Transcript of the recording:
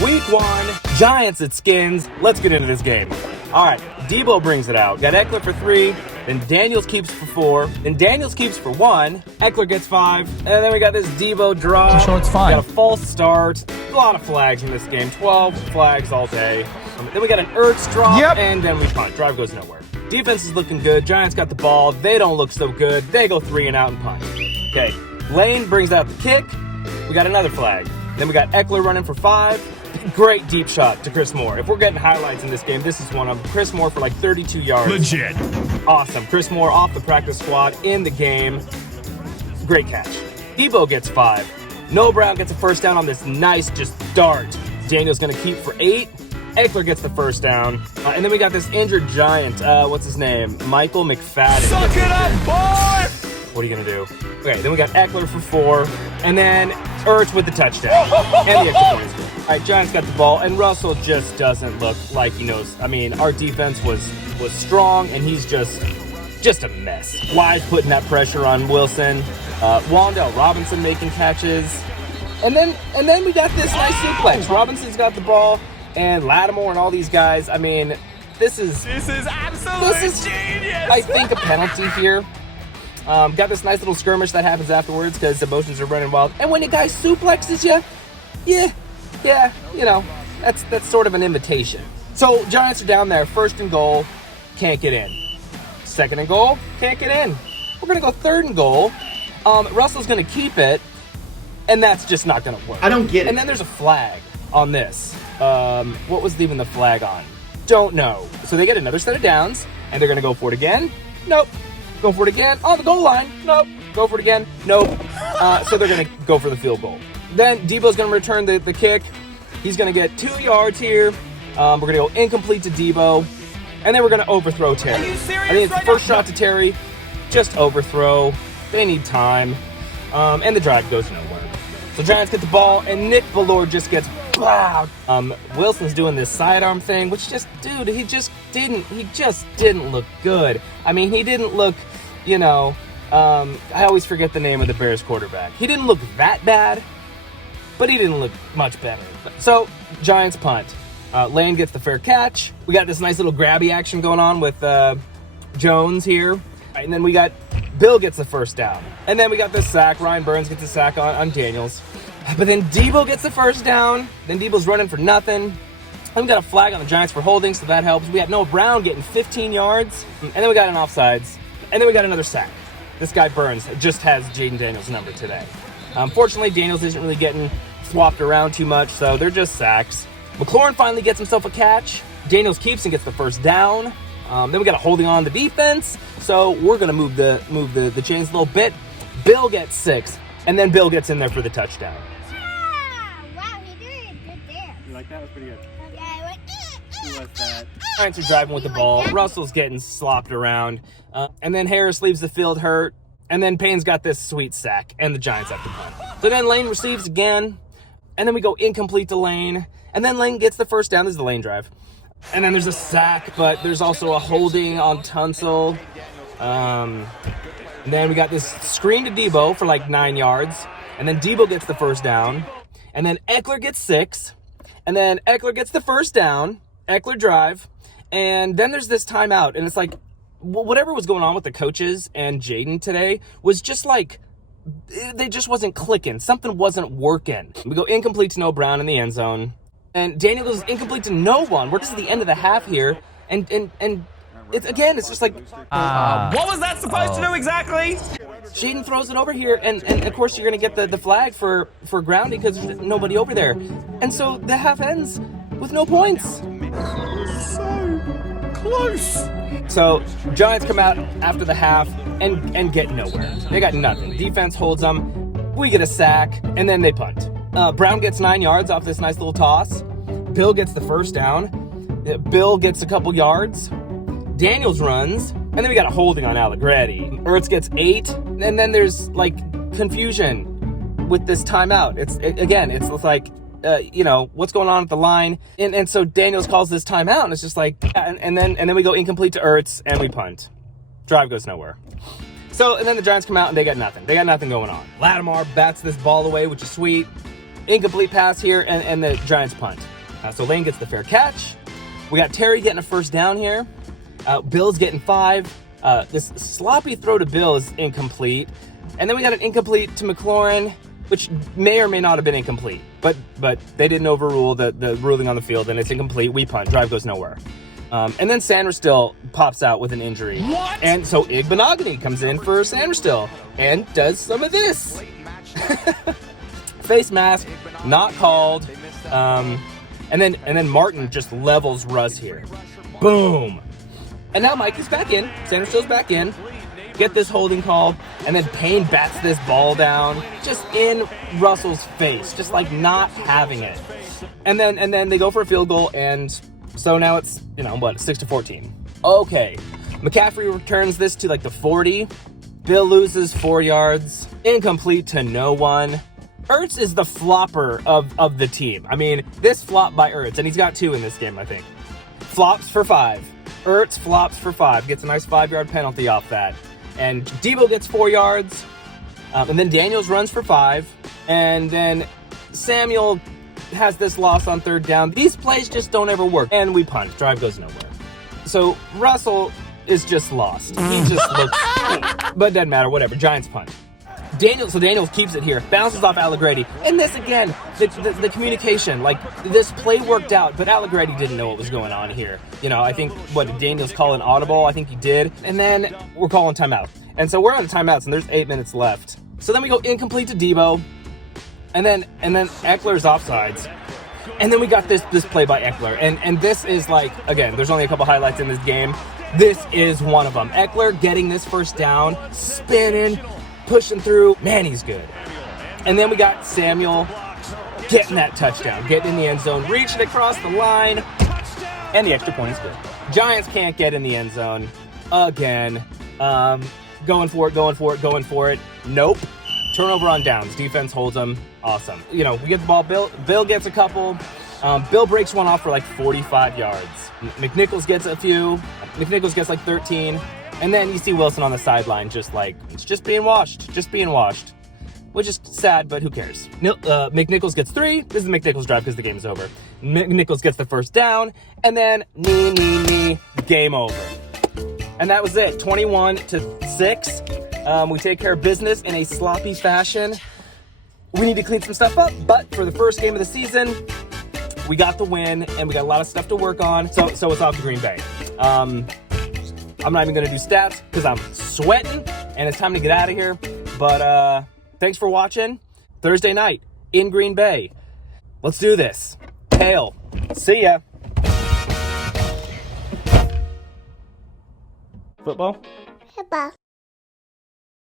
Week 1, Giants at Skins. Let's get into this game. All right, Debo brings it out. Got Ekeler for 3, then Daniels keeps for 4, then Daniels keeps for 1, Ekeler gets 5, and then we got this Debo draw. I'm sure it's fine. Got a false start. A lot of flags in this game. 12 flags all day. Then we got an Ertz drop, and then we punt. Drive goes nowhere. Defense is looking good. Giants got the ball. They don't look so good. They go 3 and out and punt. Okay, Lane brings out the kick. We got another flag. Then we got Ekeler running for 5. Great deep shot to Chris Moore. If we're getting highlights in this game, this is one of them. Chris Moore for like 32 yards. Legit. Awesome. Chris Moore off the practice squad in the game. Great catch. Debo gets 5. Noah Brown gets a first down on this nice just dart. Daniel's going to keep for 8. Ekeler gets the first down. And then we got this injured Giant. What's his name? Michael McFadden. Suck it up, boy! What are you going to do? Okay, then we got Ekeler for 4. And then Ertz with the touchdown. And the extra points. All right, Giants got the ball. And Russell just doesn't look like he knows. I mean, our defense was strong, and he's just a mess. Wise putting that pressure on Wilson. Wan'Dale Robinson making catches. And then we got this nice suplex. Robinson's got the ball, and Lattimore and all these guys. I mean, this is absolute genius. I think a penalty here. Got this nice little skirmish that happens afterwards because emotions are running wild. And when a guy suplexes you, yeah, you know, that's sort of an invitation. So Giants are down there, 1st and goal, can't get in. 2nd and goal, can't get in. We're gonna go 3rd and goal. Russell's gonna keep it, and that's just not gonna work. I don't get it. And then there's a flag on this. What was even the flag on? Don't know. So they get another set of downs, and they're gonna go for it again. Nope. Go for it again. On the goal line. Nope. Go for it again. Nope. So they're going to go for the field goal. Then Debo's going to return the kick. He's going to get 2 yards here. We're going to go incomplete to Debo. And then we're going to overthrow Terry. Are you serious? I think it's the first shot to Terry. Just overthrow. They need time. And the drive goes nowhere. So Giants get the ball, and Nick Ballore just gets plowed. Wilson's doing this sidearm thing, which just, dude, he just didn't look good. I mean, he didn't look, you know, I always forget the name of the Bears quarterback. He didn't look that bad, but he didn't look much better. So, Giants punt. Lane gets the fair catch. We got this nice little grabby action going on with Jones here. And then we got Bill gets the first down. And then we got this sack. Ryan Burns gets a sack on Daniels. But then Debo gets the first down. Then Debo's running for nothing. Then we got a flag on the Giants for holding, so that helps. We got Noah Brown getting 15 yards. And then we got an offsides. And then we got another sack. This guy Burns just has Jaden Daniels' number today. Unfortunately, Daniels isn't really getting swapped around too much, so they're just sacks. McLaurin finally gets himself a catch. Daniels keeps and gets the first down. Then we got a holding on the defense. So we're going to move the chains a little bit. Bill gets 6. And then Bill gets in there for the touchdown. Wow, he did good there. You like that? That was pretty good. Yeah, I went, Who was that? Giants are driving with the ball. Russell's getting slopped around. And then Harris leaves the field hurt. And then Payne's got this sweet sack. And the Giants have to punt. So then Lane receives again. And then we go incomplete to Lane. And then Lane gets the first down. This is the Lane drive. And then there's a sack, but there's also a holding on Tunsil. And then we got this screen to Debo for like 9 yards. And then Debo gets the first down. And then Ekeler gets 6. And then Ekeler gets the first down. Ekeler drive. And then there's this timeout. And it's like, whatever was going on with the coaches and Jaden today was just like, they just wasn't clicking. Something wasn't working. We go incomplete to Noah Brown in the end zone. And Daniel goes incomplete to no one. We're just at the end of the half here. And it's just like... what was that supposed to do exactly? Jaden throws it over here, and of course you're going to get the flag for grounding because there's nobody over there. And so the half ends with no points. So close. So Giants come out after the half and get nowhere. They got nothing. Defense holds them. We get a sack, and then they punt. Brown gets 9 yards off this nice little toss. Bill gets the first down. Bill gets a couple yards. Daniels runs. And then we got a holding on Allegretti. Ertz gets 8. And then there's, like, confusion with this timeout. It's like, you know, what's going on at the line? And so Daniels calls this timeout, and it's just like, and then we go incomplete to Ertz, and we punt. Drive goes nowhere. So, and then the Giants come out, and they got nothing. They got nothing going on. Lattimore bats this ball away, which is sweet. Incomplete pass here, and the Giants punt. So Lane gets the fair catch. We got Terry getting a first down here. Bill's getting 5. This sloppy throw to Bill is incomplete. And then we got an incomplete to McLaurin, which may or may not have been incomplete. But they didn't overrule the ruling on the field, and it's incomplete. We punt. Drive goes nowhere. And then Sanderstill pops out with an injury. What? And so Igbenogany comes in for Sanderstill and does some of this. Face mask, not called. And then Martin just levels Russ here. Boom. And now Mikey's back in. Sanderstill's back in. Get this holding call. And then Payne bats this ball down just in Russell's face. Just like not having it. And then they go for a field goal, and so now it's, 6-14. Okay. McCaffrey returns this to like the 40. Bill loses 4 yards. Incomplete to no one. Ertz is the flopper of the team. I mean, this flop by Ertz, and he's got 2 in this game, I think. Flops for 5. Ertz flops for 5. Gets a nice 5-yard penalty off that. And Debo gets 4 yards. And then Daniels runs for 5. And then Samuel has this loss on 3rd down. These plays just don't ever work. And we punt. Drive goes nowhere. So Russell is just lost. He just looks... But doesn't matter. Whatever. Giants punt. Daniels keeps it here, bounces off Allegretti, and this again, the communication, like this play worked out, but Allegretti didn't know what was going on here. I think did Daniels call an audible? I think he did, and then we're calling timeout, and so we're on timeouts, and there's 8 minutes left. So then we go incomplete to Debo, and then Eckler's offsides, and then we got this play by Eckler, and this is like, again, there's only a couple highlights in this game. This is one of them. Eckler getting this first down, spinning, pushing through. Man, he's good. And then we got Samuel getting that touchdown, getting in the end zone, reaching across the line, and the extra point is good. Giants can't get in the end zone again. Going for it. Nope. Turnover on downs. Defense holds them. Awesome. We get the ball. Bill gets a couple. Bill breaks one off for like 45 yards. McNichols gets a few. McNichols gets like 13. And then you see Wilson on the sideline just like, it's just being washed. Which is sad, but who cares? McNichols gets 3. This is the McNichols drive because the game is over. McNichols gets the first down. And then, game over. And that was it, 21-6. We take care of business in a sloppy fashion. We need to clean some stuff up, but for the first game of the season, we got the win, and we got a lot of stuff to work on, so it's off to Green Bay. I'm not even going to do stats because I'm sweating, and it's time to get out of here. But thanks for watching. Thursday night in Green Bay. Let's do this. Hail. See ya. Football? Hippo.